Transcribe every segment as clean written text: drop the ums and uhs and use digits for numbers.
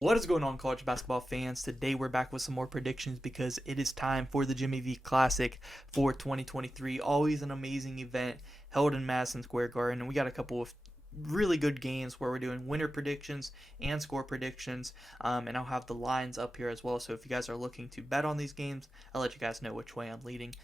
What is going on, college basketball fans? Today we're back with some more predictions because it is time for the Jimmy V Classic for 2023. Always an amazing event held in Madison Square Garden, and we got a couple of really good games where we're doing winner predictions and score predictions, and I'll have the lines up here as well. So if you guys are looking to bet on these games, I'll let you guys know which way I'm leaning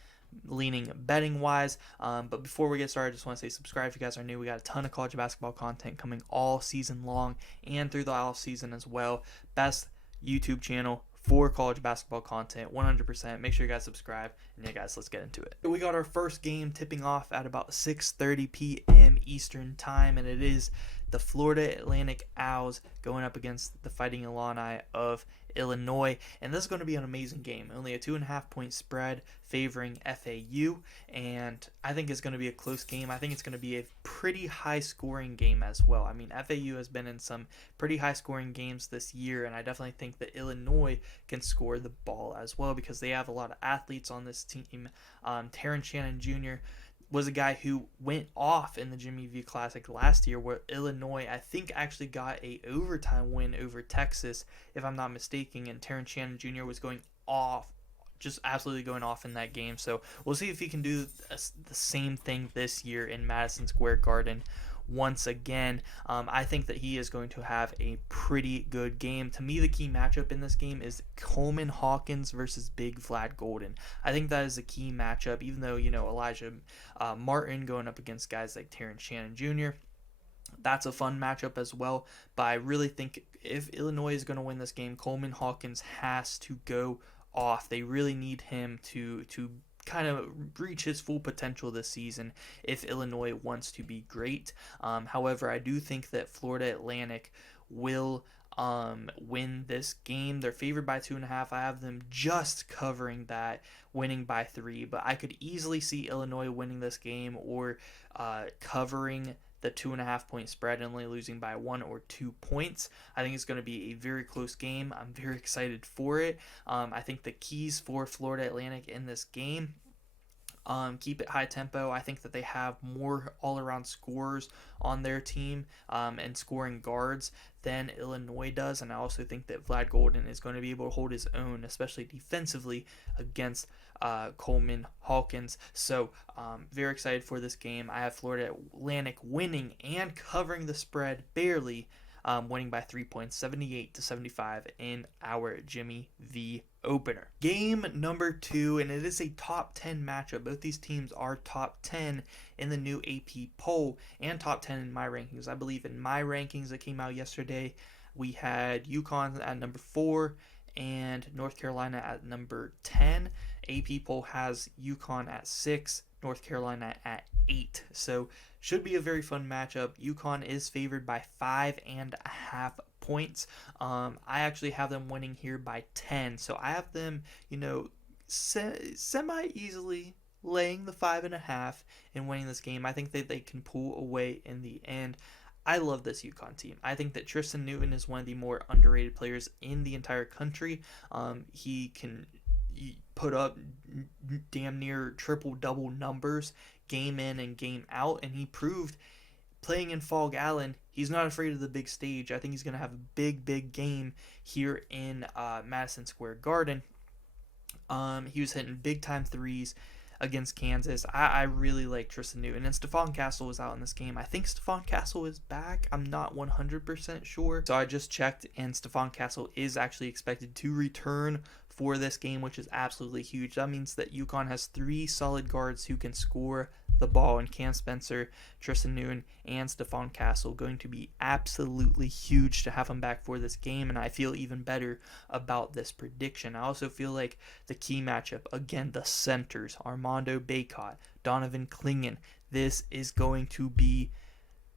betting wise. But before we get started, I just want to say subscribe if you guys are new. We got a ton of college basketball content coming all season long and through the off season as well. Best YouTube channel for college basketball content, 100%. Make sure you guys subscribe. And yeah, guys, let's get into it. We got our first game tipping off at about 6:30 p.m. Eastern time, and it is the Florida Atlantic Owls going up against the Fighting Illini of Illinois, and this is going to be an amazing game. Only a 2.5-point spread favoring FAU, and I think it's going to be a close game. I think it's going to be a pretty high-scoring game as well. I mean, FAU has been in some pretty high-scoring games this year, and I definitely think that Illinois can score the ball as well because they have a lot of athletes on this team. Terrence Shannon Jr. was a guy who went off in the Jimmy V Classic last year, where Illinois, I think, actually got a overtime win over Texas, if I'm not mistaken, and Terrence Shannon Jr. was going off, just absolutely going off in that game. So we'll see if he can do the same thing this year in Madison Square Garden once again. I think that he is going to have a pretty good game. To me, the key matchup in this game is Coleman Hawkins versus Big Vlad Golden. I think that is a key matchup, even though, Elijah Martin going up against guys like Terrence Shannon Jr., that's a fun matchup as well. But I really think if Illinois is going to win this game, Coleman Hawkins has to go off. They really need him to kind of reach his full potential this season if Illinois wants to be great. However, I do think that Florida Atlantic will win this game. They're favored by 2.5. I have them just covering that, winning by 3, but I could easily see Illinois winning this game or covering the 2.5-point spread and only losing by 1 or 2 points. I think it's going to be a very close game. I'm very excited for it. I think the keys for Florida Atlantic in this game, keep it high tempo. I think that they have more all-around scorers on their team and scoring guards than Illinois does, and I also think that Vlad Golden is going to be able to hold his own, especially defensively, against Coleman Hawkins. So very excited for this game. I have Florida Atlantic winning and covering the spread barely, winning by 3 points, 78-75 in our Jimmy V opener. Game number 2, and it is a top 10 matchup. Both these teams are top 10 in the new AP poll and top 10 in my rankings. I believe in my rankings that came out yesterday, we had UConn at number 4 and North Carolina at number 10. AP poll has UConn at 6, North Carolina at 8. So should be a very fun matchup. UConn is favored by 5.5 points. I actually have them winning here by 10. So I have them, semi easily laying the 5.5 and winning this game. I think that they can pull away in the end. I love this UConn team. I think that Tristan Newton is one of the more underrated players in the entire country. He can put up damn near triple-double numbers game in and game out, and he proved playing in Fog Allen, he's not afraid of the big stage. I think he's going to have a big game here in Madison Square Garden. He was hitting big-time threes against Kansas. I really like Tristan Newton. And Stephon Castle was out in this game. I think Stephon Castle is back. I'm not 100% sure. So I just checked, and Stephon Castle is actually expected to return for this game, which is absolutely huge. That means that UConn has 3 solid guards who can score the ball, and Cam Spencer, Tristan Newton, and Stephon Castle going to be absolutely huge to have them back for this game, and I feel even better about this prediction. I also feel like the key matchup, again, the centers, Armando Bacot, Donovan Clingan, this is going to be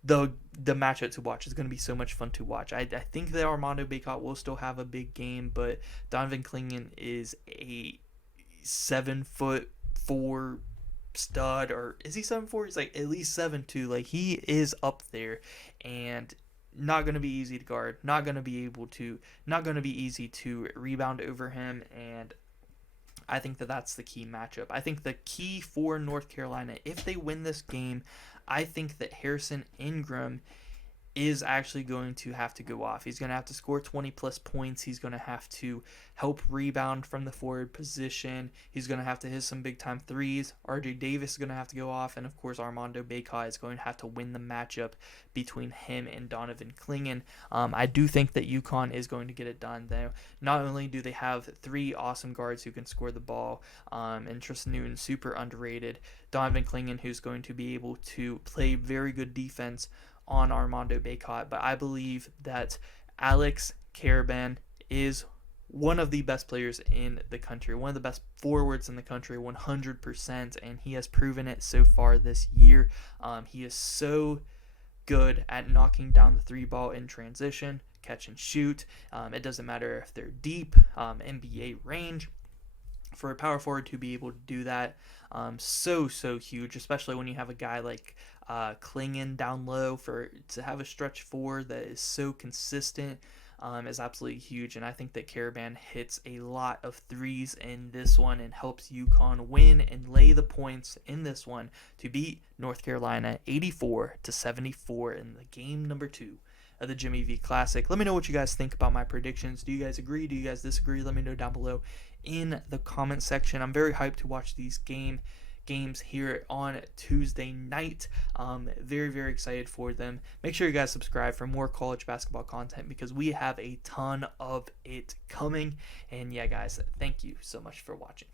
the matchup to watch. Is going to be so much fun to watch. I think that Armando Bacot will still have a big game, but Donovan Clingan is a 7'4" stud, or is he 7'4"? He's like at least 7'2". Like, he is up there, and not going to be easy to guard. Not going to be easy to rebound over him, and I think that that's the key matchup. I think the key for North Carolina, if they win this game, I think that Harrison Ingram is actually going to have to go off. He's going to have to score 20 plus points. He's going to have to help rebound from the forward position. He's going to have to hit some big time threes. RJ Davis is going to have to go off. And of course, Armando Bacot is going to have to win the matchup between him and Donovan Clingan. I do think that UConn is going to get it done, though. Not only do they have 3 awesome guards who can score the ball, and Tristan Newton, super underrated. Donovan Clingan, who's going to be able to play very good defense on Armando Bacot, but I believe that Alex Karaban is one of the best players in the country, one of the best forwards in the country, 100%, and he has proven it so far this year. He is so good at knocking down the 3-ball in transition, catch and shoot. It doesn't matter if they're deep, NBA range. For a power forward to be able to do that, so huge, especially when you have a guy like Clingan down low. To have a stretch 4 that is so consistent is absolutely huge, and I think that Karaban hits a lot of threes in this one and helps UConn win and lay the points in this one to beat North Carolina 84-74 in the game number 2 of the Jimmy V Classic. Let me know what you guys think about my predictions. Do you guys agree? Do you guys disagree? Let me know down below in the comment section. I'm very hyped to watch these games here on Tuesday night. Very excited for them. Make sure you guys subscribe for more college basketball content because we have a ton of it coming. And yeah, guys, thank you so much for watching.